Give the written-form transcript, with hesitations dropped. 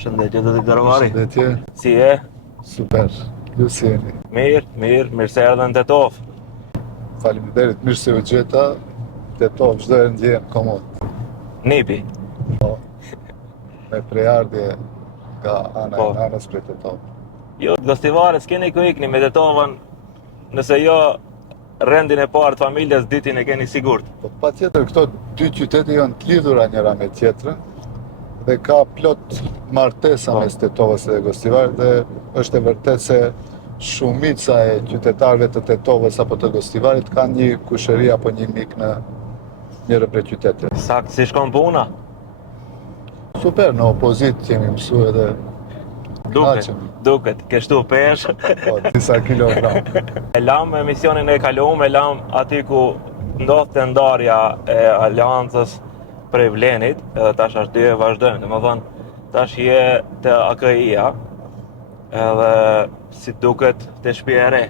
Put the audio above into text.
Shëndetje të dërvari. Shëndetje, Si e? super. Ju si jeni? Mirë se erdhen të tofë. Faleminderit, mirë se u gjeta. Tetov, çdo herë ndjehem komod. Nipi. Me prejardhje nga ana Po. e nanës prej Tetov. Jo, Gostivaret s'keni ku ikni me Tetovën, nëse jo rendin e parë të familjes, ditin e keni sigurt. Po patjetër këto dy qytete janë të lidhura njëra me tjetrën dhe ka plot martesa Po. mes Tetovës dhe Gostivaret dhe është e vërtet se shumica e qytetarëve të Tetovës apo të Gostivarit kanë një kushëri apo një mik në njëra prej qyteteve. Sakt si shkon puna? Super, në opozit jemi mësu edhe Duket, ke shtu pesh. po, disa kilogram. E lam emisionin e kaluam, e lam aty ku ndodhte ndarja e aleancës prej Vlenit, edhe tash është dy e vazhdojnë, domethënë tash je te AKI-ja, edhe si duket te shtëpia e re.